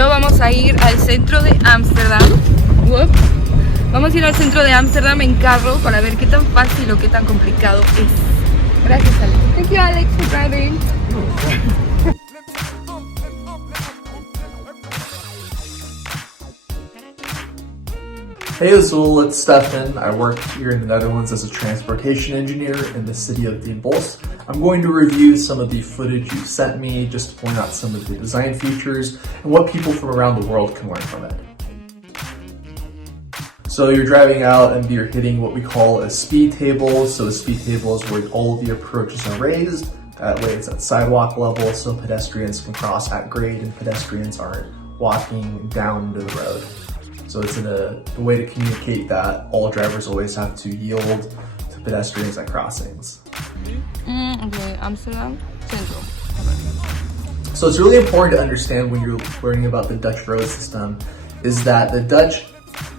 yo vamos a ir al centro de Ámsterdam. Vamos a ir al centro de Ámsterdam en carro para ver qué tan fácil o qué tan complicado es. Gracias, Alex. Thank you, Alex, for driving. Hey Azul, it's Stefan. I work here in the Netherlands as a transportation engineer in the city of Den Bosch. I'm going to review some of the footage you sent me just to point out some of the design features and what people from around the world can learn from it. So you're driving out and you're hitting what we call a speed table. So a speed table is where all of the approaches are raised. That way it's at sidewalk level so pedestrians can cross at grade and pedestrians aren't walking down to the road. So it's a way to communicate that all drivers always have to yield to pedestrians at crossings. Okay, Amsterdam Centraal. So it's really important to understand when you're learning about the Dutch road system is that the Dutch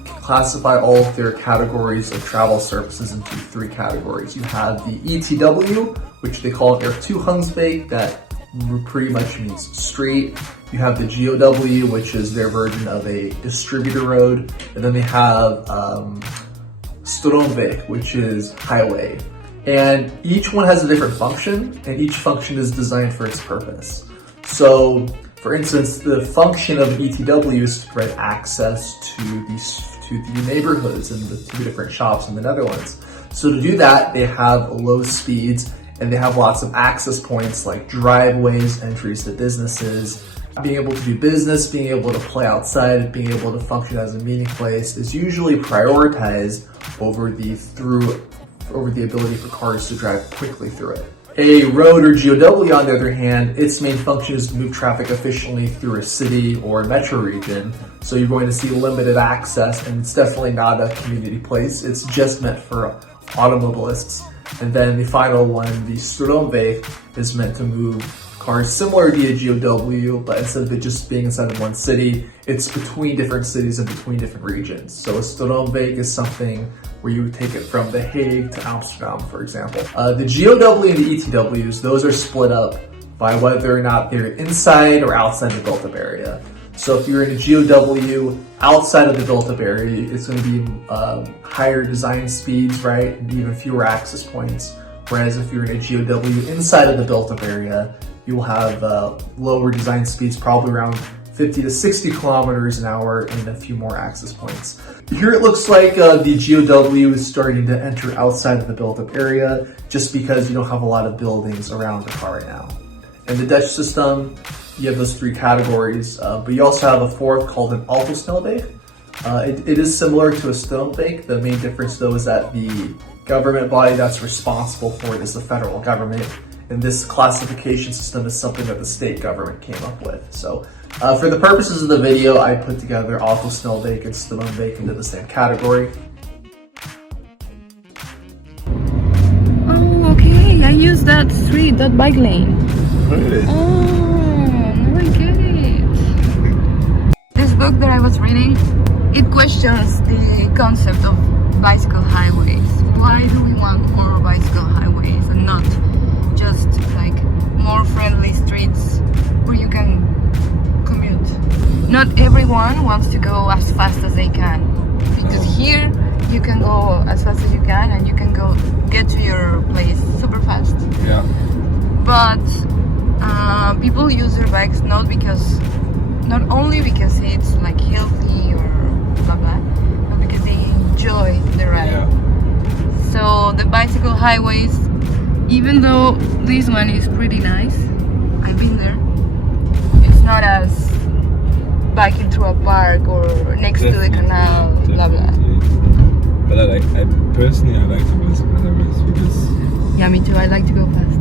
classify all of their categories of travel services into three categories. You have the ETW, which they call Ertugangsweg, that pretty much means street. You have the GOW, which is their version of a distributor road. And then they have Stroomweg, which is highway. And each one has a different function, and each function is designed for its purpose. So, for instance, the function of an ETW is to provide access to the neighborhoods and to the different shops in the Netherlands. So to do that, they have low speeds and they have lots of access points like driveways, entries to businesses. Being able to do business, being able to play outside, being able to function as a meeting place is usually prioritized over the ability for cars to drive quickly through it. A road or GOW, on the other hand, its main function is to move traffic efficiently through a city or metro region. So you're going to see limited access, and it's definitely not a community place. It's just meant for automobilists. And then the final one, the Stroomweg, is meant to move cars similar to a GOW, but instead of it just being inside of one city, it's between different cities and between different regions. So a Stroomweg is something where you would take it from The Hague to Amsterdam, for example. The GOW and the ETWs, those are split up by whether or not they're inside or outside the built-up area. So if you're in a GOW outside of the built-up area, it's going to be higher design speeds, right, and even fewer access points. Whereas if you're in a GOW inside of the built-up area, you will have lower design speeds, probably around 50 to 60 kilometers an hour and a few more access points. Here it looks like the GOW is starting to enter outside of the built-up area just because you don't have a lot of buildings around the car right now. In the Dutch system, you have those three categories, but you also have a fourth called an Autosnelweg. It is similar to a Stroomweg. The main difference though is that the government body that's responsible for it is the federal government. And this classification system is something that the state government came up with. So for the purposes of the video, I put together Autosnelweg and Stroomweg into the same category. Oh, okay. I use that street, that bike lane. Really? Oh, now I get it. This book that I was reading, it questions the concept of bicycle highways. Why do we want more bicycle highways and not just like more friendly streets where you can commute? Not everyone wants to go as fast as they can, because here you can go as fast as you can and you can get to your place super fast. Yeah. But people use their bikes not only because it's like healthy or blah blah, but because they enjoy the ride. Yeah. So the bicycle highways, even though this one is pretty nice, I've been there, it's not as biking through a park or next to the canal, blah blah. But I personally like the bicycle highways because... Yeah, me too, I like to go fast.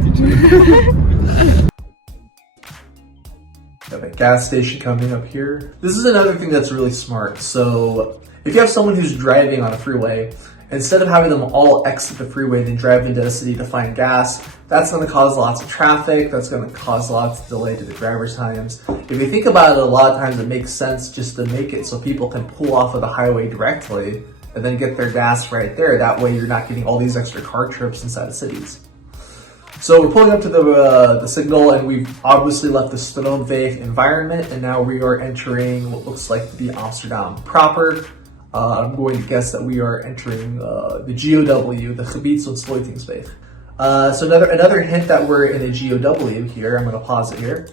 Have a gas station coming up here. This is another thing that's really smart. So if you have someone who's driving on a freeway, instead of having them all exit the freeway and then drive into the city to find gas, that's going to cause lots of traffic. That's going to cause lots of delay to the driver's times. If you think about it, a lot of times it makes sense just to make it so people can pull off of the highway directly and then get their gas right there. That way you're not getting all these extra car trips inside of cities. So we're pulling up to the signal, and we've obviously left the Stroomweg environment, and now we are entering what looks like to be Amsterdam proper. I'm going to guess that we are entering the GOW, the Gebiedsontsluitingsweg. So another hint that we're in a GOW here, I'm going to pause it here,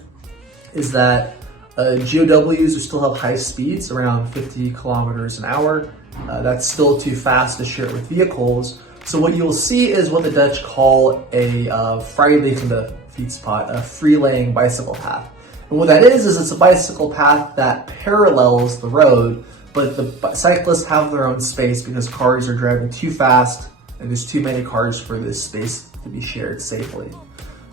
is that GOWs still have high speeds, around 50 kilometers an hour. That's still too fast to share it with vehicles. So what you'll see is what the Dutch call a vrijliggende fietspad, a free-laying bicycle path. And what that is it's a bicycle path that parallels the road, but the cyclists have their own space because cars are driving too fast and there's too many cars for this space to be shared safely.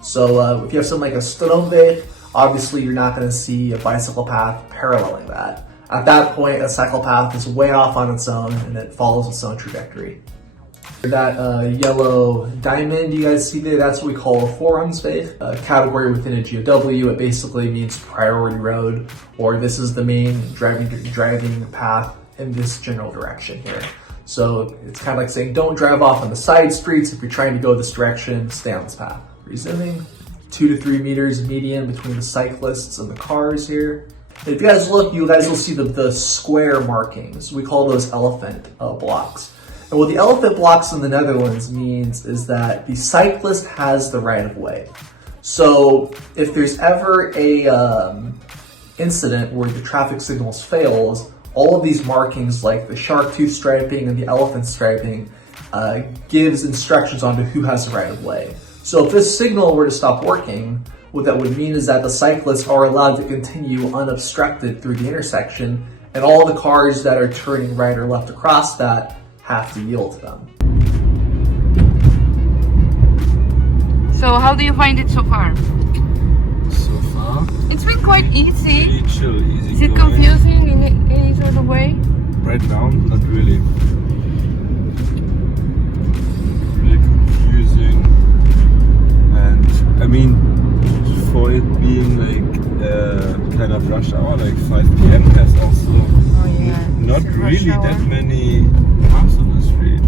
So if you have something like a Stroomweg, obviously you're not going to see a bicycle path paralleling that. At that point, a cycle path is way off on its own and it follows its own trajectory. That yellow diamond you guys see there, that's what we call a Voorrangsweg, a category within a GOW. It basically means priority road, or this is the main driving path in this general direction here. So it's kind of like saying don't drive off on the side streets. If you're trying to go this direction, stay on this path. Resuming, 2 to 3 meters median between the cyclists and the cars here. If you guys look, you guys will see the square markings. We call those elephant blocks. And what the elephant blocks in the Netherlands means is that the cyclist has the right of way. So if there's ever a incident where the traffic signals fails, all of these markings like the shark tooth striping and the elephant striping gives instructions on to who has the right of way. So if this signal were to stop working, what that would mean is that the cyclists are allowed to continue unobstructed through the intersection, and all the cars that are turning right or left across that have to yield to them. So how do you find it so far? So far, It's been quite easy. really chill, easy Is it going. confusing in any sort of way? Right now, not really. Really confusing, and I mean, for it being like kind of rush hour, like 5 p.m. has also Oh yeah. not It's a rush really hour. that many cars on the street.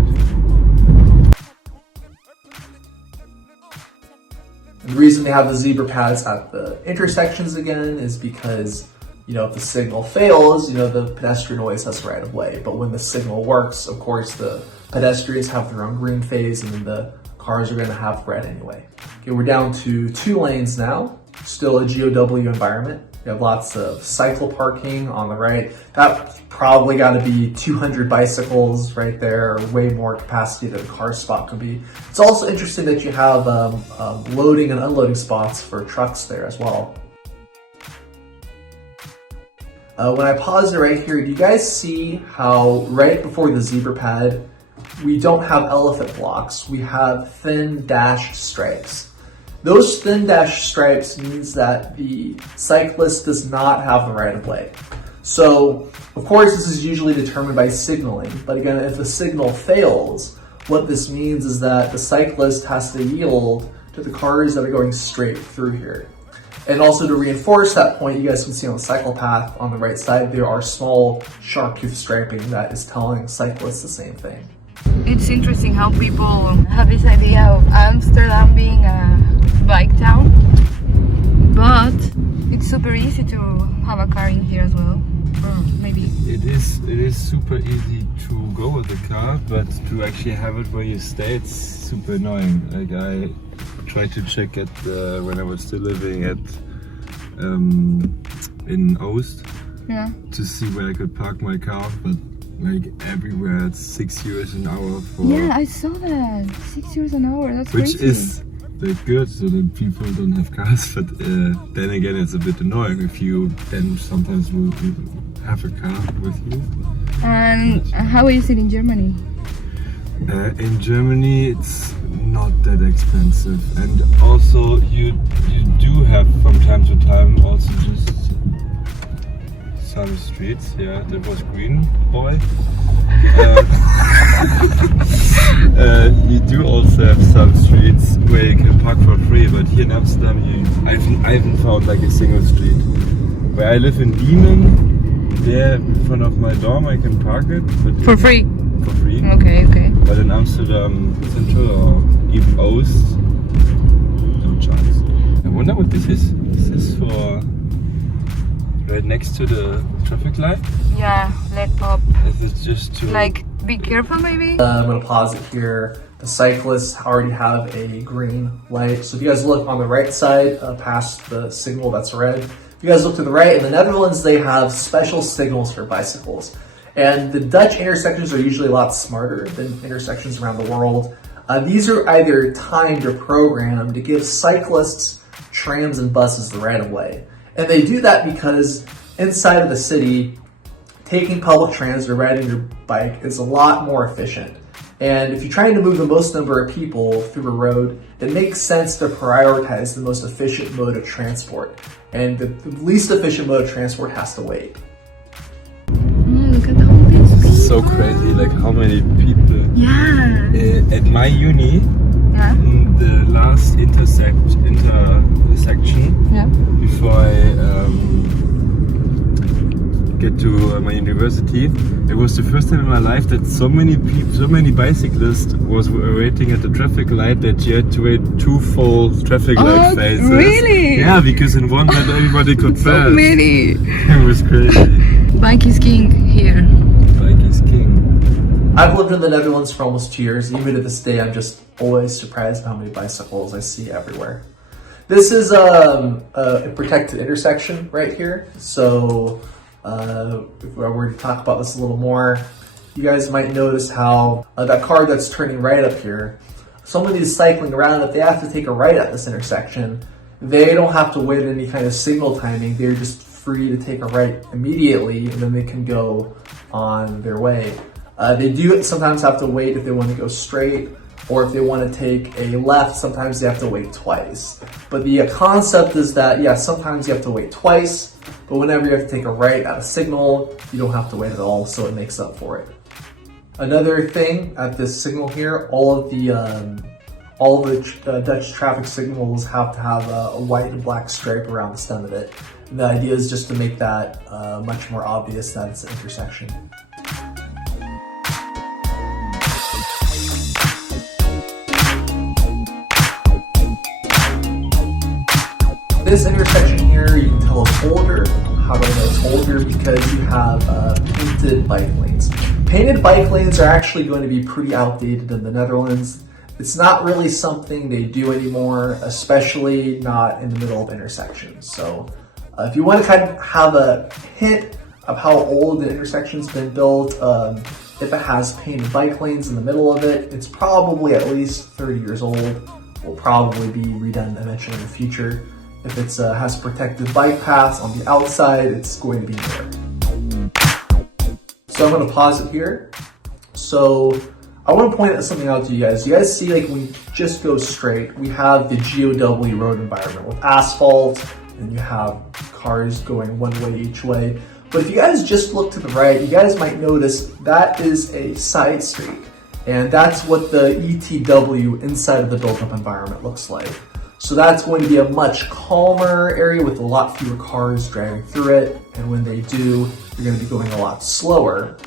And the reason they have the zebra pads at the intersections again is because, you know, if the signal fails, you know, the pedestrian always has right of way. But when the signal works, of course, the pedestrians have their own green phase and then the cars are going to have red anyway. Okay, we're down to 2 lanes now, still a GOW environment. We have lots of cycle parking on the right. That probably got to be 200 bicycles right there, or way more capacity than a car spot could be. It's also interesting that you have loading and unloading spots for trucks there as well. When I pause it right here, do you guys see how right before the zebra pad, we don't have elephant blocks, we have thin dashed stripes. Those thin dashed stripes means that the cyclist does not have the right of way. So, of course, this is usually determined by signaling, but again, if the signal fails, what this means is that the cyclist has to yield to the cars that are going straight through here. And also to reinforce that point, you guys can see on the cycle path on the right side, there are small shark tooth striping that is telling cyclists the same thing. It's interesting how people have this idea of Amsterdam being a bike town, but it's super easy to have a car in here as well. Or maybe It is super easy to go with the car, but to actually have it where you stay, it's super annoying. Like I tried to check it when I was still living at in Oost, yeah. to see where I could park my car, but like everywhere it's €6 an hour for. Yeah, I saw that. €6 an hour. That's Which crazy. is like good, so that people don't have cars. But then again, it's a bit annoying if you then sometimes will have a car with you. And how is it in Germany? In Germany, it's not that expensive, and also you do have from time to time also just some streets. Yeah, that was Green Boy. You do also have some streets where you can park for free, but here in Amsterdam, I haven't found like a single street. Where I live in Diemen, there in front of my dorm, I can park it, but For free. for free. Okay, okay. But in Amsterdam Centraal or even Oost, wonder what this is. This is for right next to the traffic light. Yeah, let up. This is just to Like, be careful maybe. I'm gonna pause it here. The cyclists already have a green light. So if you guys look on the right side, past the signal that's red, if you guys look to the right, in the Netherlands, they have special signals for bicycles. And the Dutch intersections are usually a lot smarter than intersections around the world. These are either timed or programmed to give cyclists, trams, and buses the right of way. And they do that because inside of the city, taking public transit or riding your bike is a lot more efficient. And if you're trying to move the most number of people through a road, it makes sense to prioritize the most efficient mode of transport. And the least efficient mode of transport has to wait. Look at all these people. so crazy, like how many people. Yeah. At my uni, Yeah. in the last intersection Yeah. before I get to my university, it was the first time in my life that so many people, so many bicyclists was waiting at the traffic light that you had to wait 2 full traffic light phases. Really? Yeah, because in one light everybody could So pass. many. It was crazy. Bike is king here. Bike is king. I've lived in the Netherlands for almost 2 years. Even to this day, I'm just always surprised by how many bicycles I see everywhere. This is a protected intersection right here. So if we were to talk about this a little more, you guys might notice how that car that's turning right up here, somebody is cycling around. If they have to take a right at this intersection, they don't have to wait any kind of signal timing. They're just free to take a right immediately, and then they can go on their way. They do sometimes have to wait if they want to go straight, or if they want to take a left, sometimes they have to wait twice. But the concept is that, yeah, sometimes you have to wait twice, but whenever you have to take a right at a signal, you don't have to wait at all, so it makes up for it. Another thing at this signal here, all of the Dutch traffic signals have to have a white and black stripe around the stem of it. And the idea is just to make that much more obvious that it's an intersection. This intersection here, you can tell it's older. How do I know it's older? Because you have painted bike lanes. Painted bike lanes are actually going to be pretty outdated in the Netherlands. It's not really something they do anymore, especially not in the middle of intersections. So if you want to kind of have a hint of how old the intersection's been built, if it has painted bike lanes in the middle of it, it's probably at least 30 years old. Will probably be redone eventually in the future. If it has protected bike paths on the outside, it's going to be newer. So I'm going to pause it here. So I want to point out something out to you guys. You guys see, like, when we just go straight, we have the GOW road environment with asphalt, and you have cars going one way each way. But if you guys just look to the right, you guys might notice that is a side street. And that's what the ETW inside of the built-up environment looks like. So that's going to be a much calmer area with a lot fewer cars driving through it. And when they do, you're going to be going a lot slower.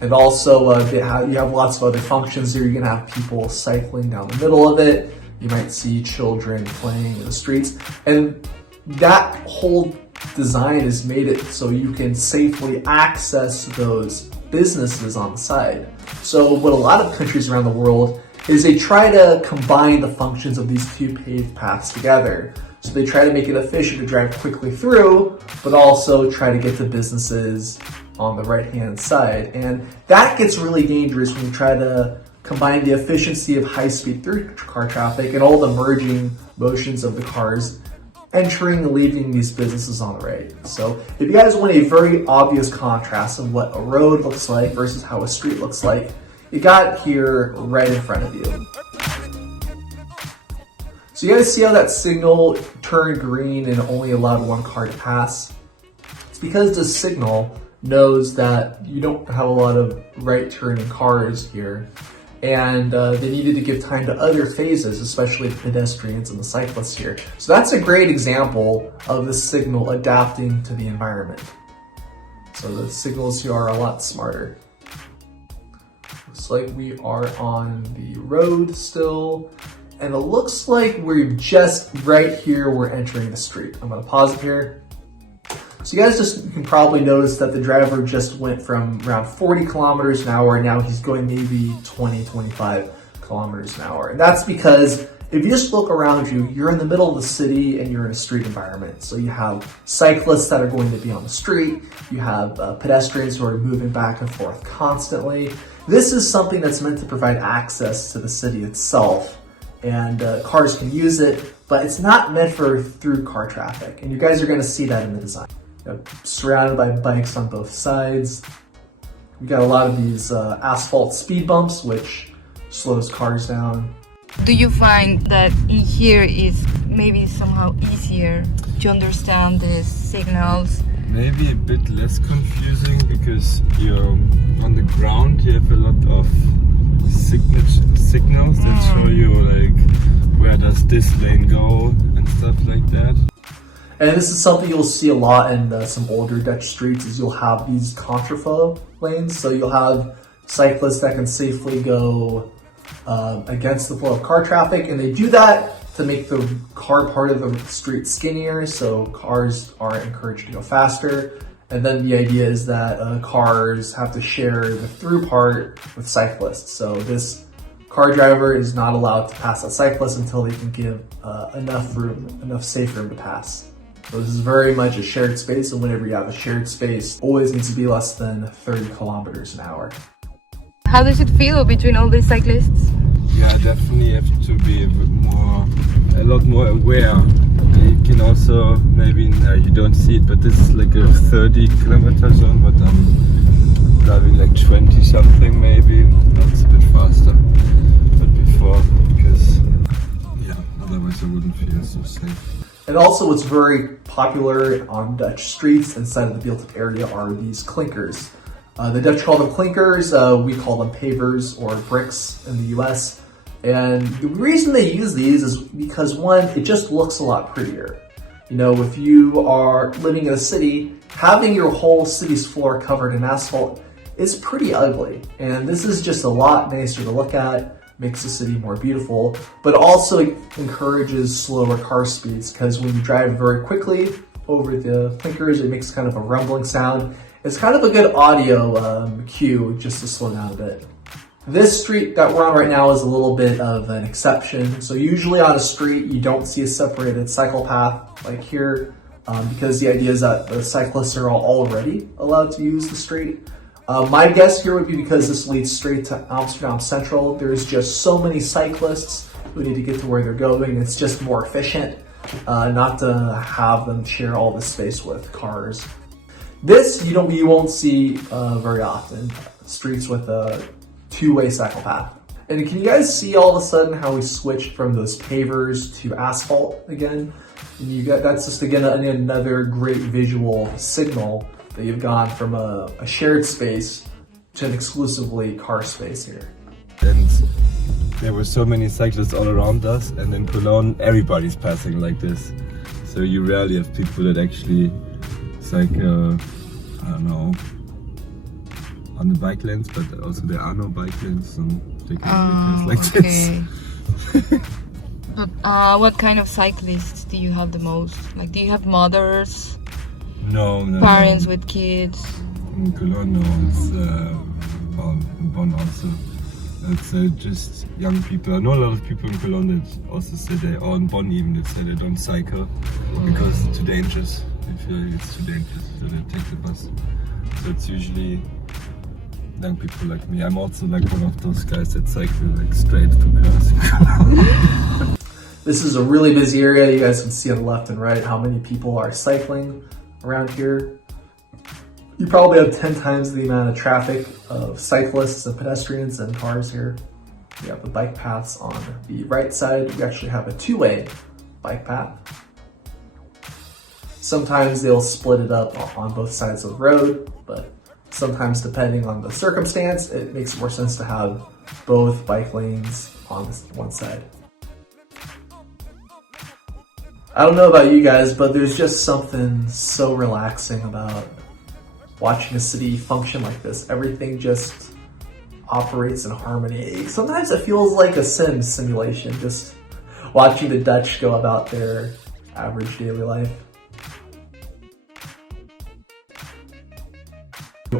And also, you have lots of other functions here. You're going to have people cycling down the middle of it. You might see children playing in the streets. And that whole design has made it so you can safely access those businesses on the side. So what a lot of countries around the world is they try to combine the functions of these two paved paths together. So they try to make it efficient to drive quickly through, but also try to get to businesses on the right-hand side. And that gets really dangerous when you try to combine the efficiency of high-speed through-car traffic and all the merging motions of the cars entering and leaving these businesses on the right. So if you guys want a very obvious contrast of what a road looks like versus how a street looks like, you got it here right in front of you. So you guys see how that signal turned green and only allowed one car to pass? It's because the signal knows that you don't have a lot of right turning cars here, and they needed to give time to other phases, especially the pedestrians and the cyclists here. So that's a great example of the signal adapting to the environment. So the signals here are a lot smarter. Looks like we are on the road still, And it looks like we're just right here, we're entering the street. I'm gonna pause it here. So you guys just can probably notice that the driver just went from around 40 kilometers an hour, and now he's going maybe 20, 25 kilometers an hour. And that's because if you just look around you, you're in the middle of the city and you're in a street environment. So you have cyclists that are going to be on the street. You have pedestrians who are moving back and forth constantly. This is something that's meant to provide access to the city itself, and cars can use it, but it's not meant for through car traffic. And you guys are going to see that in the design. Surrounded by bikes on both sides. We got a lot of these asphalt speed bumps, which slows cars down. Do you find that in here is maybe somehow easier to understand the signals? Maybe a bit less confusing because you're on the ground. You have a lot of signals that show you like where does this lane go and stuff like that. And this is something you'll see a lot in some older Dutch streets, is you'll have these contraflow lanes. So you'll have cyclists that can safely go against the flow of car traffic, and they do that to make the car part of the street skinnier, so cars are encouraged to go faster. And then the idea is that cars have to share the through part with cyclists. So this car driver is not allowed to pass that cyclist until they can give enough safe room to pass. So this is very much a shared space, and whenever you have a shared space, always needs to be less than 30 kilometers an hour. How does it feel between all these cyclists? Yeah, definitely have to be a lot more aware. You can also, maybe you don't see it, but this is like a 30 kilometer zone, but I'm driving like 20 something maybe. That's a bit faster than before, because yeah, otherwise I wouldn't feel so safe. And also what's very popular on Dutch streets inside of the built-up area are these clinkers. The Dutch call them clinkers, we call them pavers or bricks in the US. And the reason they use these is because, one, it just looks a lot prettier. You know, if you are living in a city, having your whole city's floor covered in asphalt is pretty ugly. And this is just a lot nicer to look at, makes the city more beautiful, but also encourages slower car speeds, because when you drive very quickly over the clinkers, it makes kind of a rumbling sound. It's kind of a good audio cue just to slow down a bit. This street that we're on right now is a little bit of an exception. So usually on a street, you don't see a separated cycle path like here, because the idea is that the cyclists are already allowed to use the street. My guess here would be because this leads straight to Amsterdam Centraal. There's just so many cyclists who need to get to where they're going. It's just more efficient not to have them share all this space with cars. This, you won't see very often, streets with a two-way cycle path. And can you guys see all of a sudden how we switched from those pavers to asphalt again? And that's just again another great visual signal that you've gone from a shared space to an exclusively car space here. And there were so many cyclists all around us, and in Cologne everybody's passing like this. So you rarely have people that actually, it's like, I don't know, on the bike lanes, but also there are no bike lanes, and they can pass like this. But what kind of cyclists do you have the most? Like, do you have mothers? No. Parents with kids? In Cologne, no. It's in Bonn also. It's just young people. I know a lot of people in Cologne that also say or in Bonn even, that say they don't cycle because it's too dangerous. They feel it's too dangerous, so they take the bus. So it's usually young people like me. I'm also like one of those guys that cycle like straight to cars in Cologne. This is a really busy area. You guys can see on the left and right how many people are cycling around here. You probably have 10 times the amount of traffic of cyclists and pedestrians and cars here. We have the bike paths on the right side. We actually have a two-way bike path. Sometimes they'll split it up on both sides of the road, but sometimes depending on the circumstance, it makes more sense to have both bike lanes on this one side. I don't know about you guys, but there's just something so relaxing about watching a city function like this. Everything just operates in harmony. Sometimes it feels like a simulation, just watching the Dutch go about their average daily life.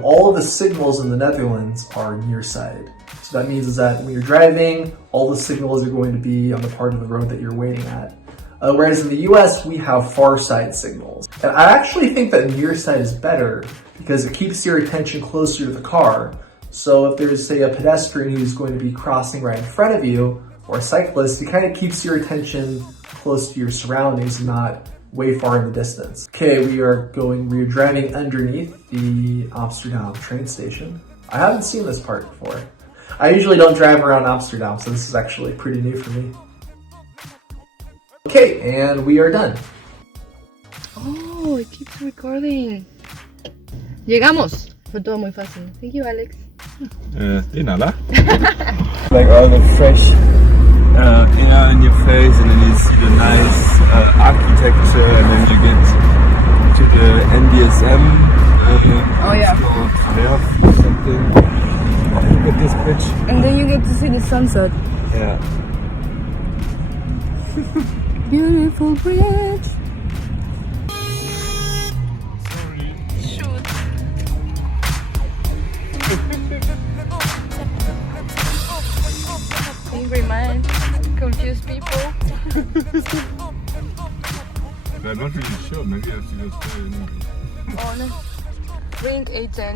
All of the signals in the Netherlands are nearsighted. So that means is that when you're driving, all the signals are going to be on the part of the road that you're waiting at. Whereas in the US, we have far side signals. And I actually think that near side is better because it keeps your attention closer to the car. So if there's, say, a pedestrian who's going to be crossing right in front of you, or a cyclist, it kind of keeps your attention close to your surroundings and not way far in the distance. Okay, we're driving underneath the Amsterdam train station. I haven't seen this part before. I usually don't drive around Amsterdam, so this is actually pretty new for me. Okay, and we are done. Oh, it keeps recording. Llegamos. Fue todo muy fácil. Thank you, Alex. De nada. Like all the fresh air in your face, and then you see the nice architecture, and then you get to the NDSM. Oh yeah. Or something. Look at this bridge. And then you get to see the sunset. Yeah. Beautiful bridge. Shoot. Angry man, confused people. I'm not really sure. Maybe I have to go straight anyway. On ring A10.